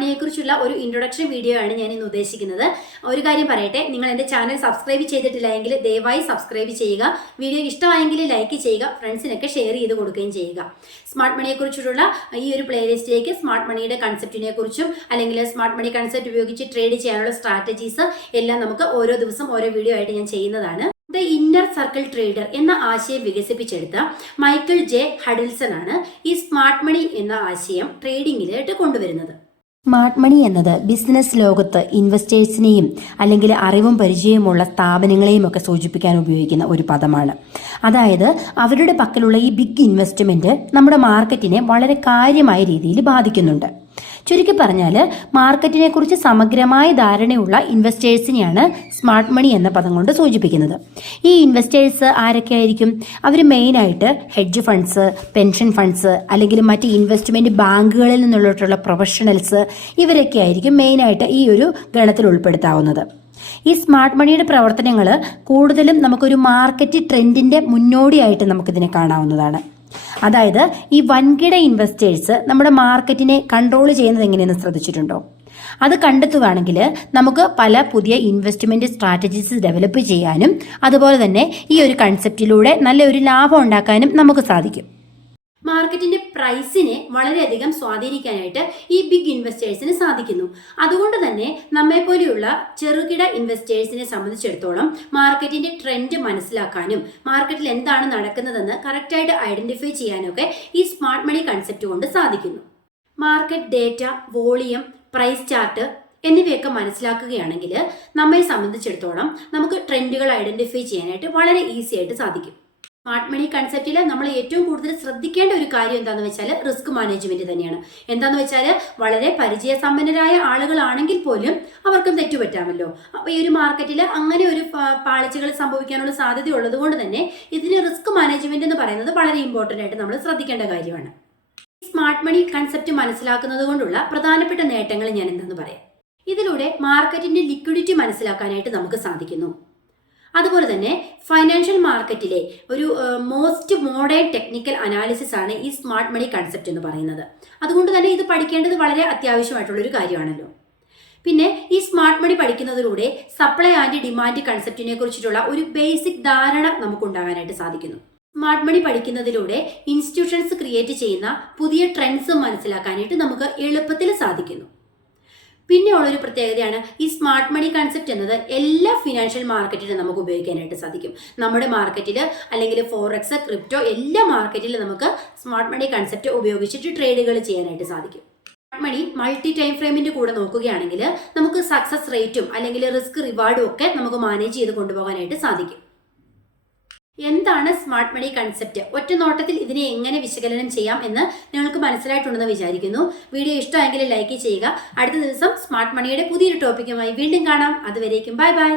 മണിയെക്കുറിച്ചുള്ള ഒരു introduction video ആണ് ഞാൻ ഇന്ന് ഉദ്ദേശിക്കുന്നത്. ഒരു കാര്യം പറയട്ടെ, നിങ്ങൾ എൻ്റെ ചാനൽ സബ്സ്ക്രൈബ് ചെയ്തിട്ടില്ല എങ്കിൽ ദയവായി സബ്സ്ക്രൈബ് ചെയ്യുക. വീഡിയോ ഇഷ്ടമായെങ്കിൽ ലൈക്ക് ചെയ്യുക, ഫ്രണ്ട്സിനൊക്കെ ഷെയർ ചെയ്ത് കൊടുക്കുകയും ചെയ്യുക. സ്മാർട്ട് മണിയെക്കുറിച്ചുള്ള ഈ ഒരു പ്ലേലിസ്റ്റിലേക്ക് സ്മാർട്ട് മണിയുടെ കൺസെപ്റ്റിനെ കുറിച്ചും അല്ലെങ്കിൽ സ്മാർട്ട് മണി കൺസെപ്റ്റ് ഉപയോഗിച്ച് ട്രേഡ് ചെയ്യാനുള്ള സ്ട്രാറ്റജീസ് എല്ലാം നമുക്ക് ഓരോ ദിവസം ഓരോ വീഡിയോ ആയിട്ട് ഞാൻ ചെയ്യുന്നതാണ്. ദ ഇന്നർ സർക്കിൾ ട്രേഡർ എന്ന ആശയം വികസിപ്പിച്ചെടുത്ത മൈക്കിൾ ജെ ഹഡിൽസൺ ആണ് ഈ സ്മാർട്ട് മണി എന്ന ആശയം ട്രേഡിംഗിലായിട്ട് കൊണ്ടുവരുന്നത്. സ്മാർട്ട് മണി എന്നത് ബിസിനസ് ലോകത്ത് ഇൻവെസ്റ്റേഴ്സിനെയും അല്ലെങ്കിൽ അറിവും പരിചയമുള്ള സ്ഥാപനങ്ങളെയും ഒക്കെ സൂചിപ്പിക്കാൻ ഉപയോഗിക്കുന്ന ഒരു പദമാണ്. അതായത് അവരുടെ പക്കലുള്ള ഈ ബിഗ് ഇൻവെസ്റ്റ്മെന്റ് നമ്മുടെ മാർക്കറ്റിനെ വളരെ കാര്യമായ രീതിയിൽ ബാധിക്കുന്നുണ്ട്. ചുരുക്കി പറഞ്ഞാൽ മാർക്കറ്റിനെ കുറിച്ച് സമഗ്രമായ ധാരണയുള്ള ഇൻവെസ്റ്റേഴ്സിനെയാണ് സ്മാർട്ട് മണി എന്ന പദം കൊണ്ട് സൂചിപ്പിക്കുന്നത്. ഈ ഇൻവെസ്റ്റേഴ്സ് ആരൊക്കെ ആയിരിക്കും? അവർ മെയിനായിട്ട് ഹെഡ്ജ് ഫണ്ട്സ്, പെൻഷൻ ഫണ്ട്സ് അല്ലെങ്കിൽ മറ്റ് ഇൻവെസ്റ്റ്മെന്റ് ബാങ്കുകളിൽ നിന്നുള്ള പ്രൊഫഷണൽസ്, ഇവരൊക്കെ ആയിരിക്കും മെയിനായിട്ട് ഈ ഒരു ഗണത്തിൽ ഉൾപ്പെടുത്താവുന്നത്. ഈ സ്മാർട്ട് മണിയുടെ പ്രവർത്തനങ്ങൾ കൂടുതലും നമുക്കൊരു മാർക്കറ്റ് ട്രെൻഡിന്റെ മുന്നോടിയായിട്ട് നമുക്കിതിനെ കാണാവുന്നതാണ്. അതായത് ഈ വൻകിട ഇൻവെസ്റ്റേഴ്സ് നമ്മുടെ മാർക്കറ്റിനെ കൺട്രോൾ ചെയ്യുന്നത് എങ്ങനെയെന്ന് ശ്രദ്ധിച്ചിട്ടുണ്ടോ? അത് കണ്ടെത്തുകയാണെങ്കിൽ നമുക്ക് പല പുതിയ ഇൻവെസ്റ്റ്മെന്റ് സ്ട്രാറ്റജീസ് ഡെവലപ്പ് ചെയ്യാനും അതുപോലെ തന്നെ ഈ ഒരു കൺസെപ്റ്റിലൂടെ നല്ലൊരു ലാഭം ഉണ്ടാക്കാനും നമുക്ക് സാധിക്കും. മാർക്കറ്റിന്റെ പ്രൈസിനെ വളരെയധികം സ്വാധീനിക്കാനായിട്ട് ഈ ബിഗ് ഇൻവെസ്റ്റേഴ്സിന് സാധിക്കുന്നു. അതുകൊണ്ട് തന്നെ നമ്മെപ്പോലെയുള്ള ചെറുകിട ഇൻവെസ്റ്റേഴ്സിനെ സംബന്ധിച്ചിടത്തോളം മാർക്കറ്റിന്റെ ട്രെൻഡ് മനസ്സിലാക്കാനും മാർക്കറ്റിൽ എന്താണ് നടക്കുന്നതെന്ന് കറക്റ്റായിട്ട് ഐഡന്റിഫൈ ചെയ്യാനൊക്കെ ഈ സ്മാർട്ട് മണി കൺസെപ്റ്റ് കൊണ്ട് സാധിക്കുന്നു. Market data, volume, price chart എന്നിവയൊക്കെ മനസ്സിലാക്കുകയാണെങ്കിൽ നമ്മെ സംബന്ധിച്ചിടത്തോളം നമുക്ക് ട്രെൻഡുകൾ ഐഡന്റിഫൈ ചെയ്യാനായിട്ട് വളരെ ഈസി ആയിട്ട് സാധിക്കും. സ്മാർട്ട് മണി കൺസെപ്റ്റിൽ നമ്മൾ ഏറ്റവും കൂടുതൽ ശ്രദ്ധിക്കേണ്ട ഒരു കാര്യം എന്താണെന്ന് വെച്ചാൽ റിസ്ക് മാനേജ്മെന്റ് തന്നെയാണ്. എന്താന്ന് വെച്ചാൽ വളരെ പരിചയസമ്പന്നരായ ആളുകളാണെങ്കിൽ പോലും അവർക്കും തെറ്റുപറ്റാമല്ലോ. അപ്പോൾ ഈ ഒരു മാർക്കറ്റിൽ അങ്ങനെ ഒരു പാളിച്ചകൾ സംഭവിക്കാനുള്ള സാധ്യത ഉള്ളത് കൊണ്ട് തന്നെ ഇതിന് റിസ്ക് മാനേജ്മെന്റ് എന്ന് പറയുന്നത് വളരെ ഇമ്പോർട്ടൻ്റ് ആയിട്ട് നമ്മൾ ശ്രദ്ധിക്കേണ്ട കാര്യമാണ്. സ്മാർട്ട് മണി കൺസെപ്റ്റ് മനസ്സിലാക്കുന്നത് കൊണ്ടുള്ള പ്രധാനപ്പെട്ട നേട്ടങ്ങൾ ഞാൻ എന്താണെന്ന് പറയാം. ഇതിലൂടെ മാർക്കറ്റിന്റെ ലിക്വിഡിറ്റി മനസ്സിലാക്കാനായിട്ട് നമുക്ക് സാധിക്കുന്നു. അതുപോലെ തന്നെ ഫൈനാൻഷ്യൽ മാർക്കറ്റിലെ ഒരു മോസ്റ്റ് മോഡേൺ ടെക്നിക്കൽ അനാലിസിസ് ആണ് ഈ സ്മാർട്ട് മണി കൺസെപ്റ്റ് എന്ന് പറയുന്നത്. അതുകൊണ്ട് തന്നെ ഇത് പഠിക്കേണ്ടത് വളരെ അത്യാവശ്യമായിട്ടുള്ളൊരു കാര്യമാണല്ലോ. പിന്നെ ഈ സ്മാർട്ട് മണി പഠിക്കുന്നതിലൂടെ സപ്ലൈ ആൻഡ് ഡിമാൻഡ് കൺസെപ്റ്റിനെ കുറിച്ചിട്ടുള്ള ഒരു ബേസിക് ധാരണ നമുക്കുണ്ടാകാനായിട്ട് സാധിക്കുന്നു. സ്മാർട്ട് മണി പഠിക്കുന്നതിലൂടെ ഇൻസ്റ്റിറ്റ്യൂഷൻസ് ക്രിയേറ്റ് ചെയ്യുന്ന പുതിയ ട്രെൻഡ്സ് മനസ്സിലാക്കാനായിട്ട് നമുക്ക് എളുപ്പത്തിൽ സാധിക്കുന്നു. പിന്നെ ഉള്ളൊരു പ്രത്യേകതയാണ് ഈ സ്മാർട്ട് മണി കൺസെപ്റ്റ് എന്നത് എല്ലാ ഫിനാൻഷ്യൽ മാർക്കറ്റിലും നമുക്ക് ഉപയോഗിക്കാനായിട്ട് സാധിക്കും. നമ്മുടെ മാർക്കറ്റിൽ അല്ലെങ്കിൽ ഫോറക്സ്, ക്രിപ്റ്റോ എല്ലാ മാർക്കറ്റിലും നമുക്ക് സ്മാർട്ട് മണി കൺസെപ്റ്റ് ഉപയോഗിച്ചിട്ട് ട്രേഡുകൾ ചെയ്യാനായിട്ട് സാധിക്കും. സ്മാർട്ട് മണി മൾട്ടി ടൈം ഫ്രെയിമിന്റെ കൂടെ നോക്കുകയാണെങ്കിൽ നമുക്ക് സക്സസ് റേറ്റും അല്ലെങ്കിൽ റിസ്ക് റിവാർഡും ഒക്കെ നമുക്ക് മാനേജ് ചെയ്ത് കൊണ്ടുപോകാനായിട്ട് സാധിക്കും. എന്താണ് സ്മാർട്ട് മണി കൺസെപ്റ്റ്? ഒറ്റ നോട്ടത്തിൽ ഇതിനെ എങ്ങനെ വിശകലനം ചെയ്യാം എന്ന് നിങ്ങൾക്ക് മനസ്സിലായിട്ടുണ്ടെന്ന് വിചാരിക്കുന്നു. വീഡിയോ ഇഷ്ടമായെങ്കിൽ ലൈക്ക് ചെയ്യുക. അടുത്ത ദിവസം സ്മാർട്ട് മണിയുടെ പുതിയൊരു ടോപ്പിക്കുമായി വീണ്ടും കാണാം. അതുവരേക്കും ബൈ ബൈ.